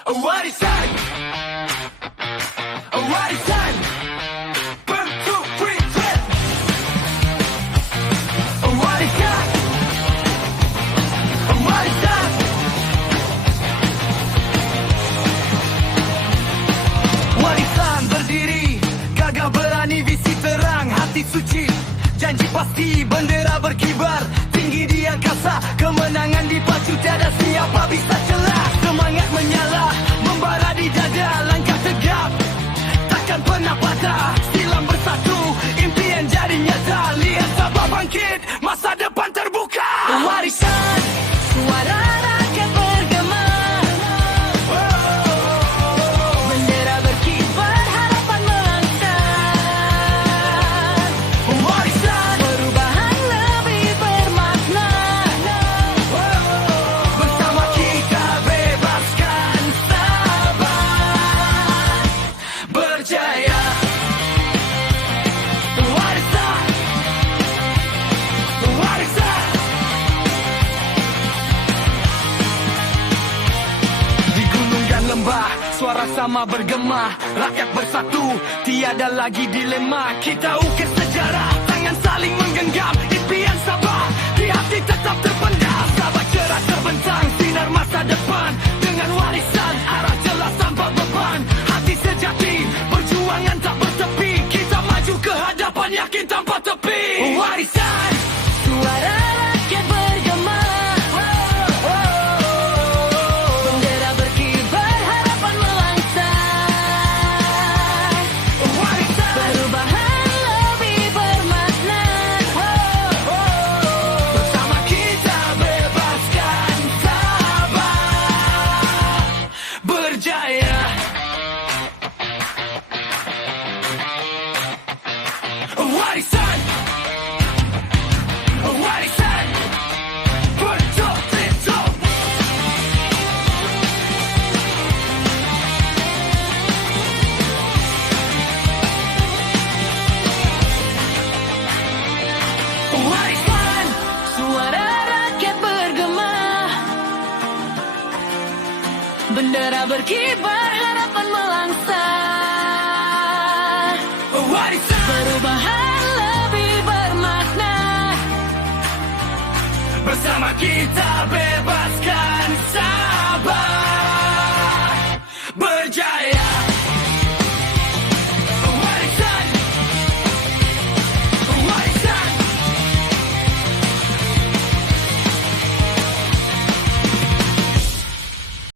Warisan, warisan, bentuk princess. Warisan, warisan. Warisan berdiri, gagah berani, visi terang, hati suci, janji pasti, bendera berkibar tinggi di angkasa, kemenangan dipacu, tiada siapa bisa celah. Semangat menyala, membara di dada, langkah tegap, takkan pernah patah. Silam bersatu, impian jadi nyata. Lihat Sabah bangkit, masa depan terbuka. Warisan, suara rakyat bergema, bendera berkibar, harapan melangkah. Warisan, perubahan lebih bermakna. Bersama kita bebaskan Sabah, berjaya. Warisan, warisan. Di gunung dan lembah, suara sama bergema, rakyat bersatu, tiada lagi dilema. Kita ukir sejarah, tangan saling menggenggam, impian Sabah di hati tetap terpendam. Sabah cerah terbentang, sinar masa depan, dengan warisan arah jelas tanpa beban. Hati sejati, perjuangan tak bertepi, kita maju ke hadapan yakin tanpa tepi. Warisan, suara rakyat bergema, bendera berkibar, harapan melangkah. Warisan, perubahan lebih bermakna. Bersama kita bebaskan Sabah, berjaya. Warisan, warisan, betul-betul. Warisan, suara rakyat bergema, bendera berkibar, harapan melangkah. Warisan, perubahan lebih bermakna. Bersama kita bebaskan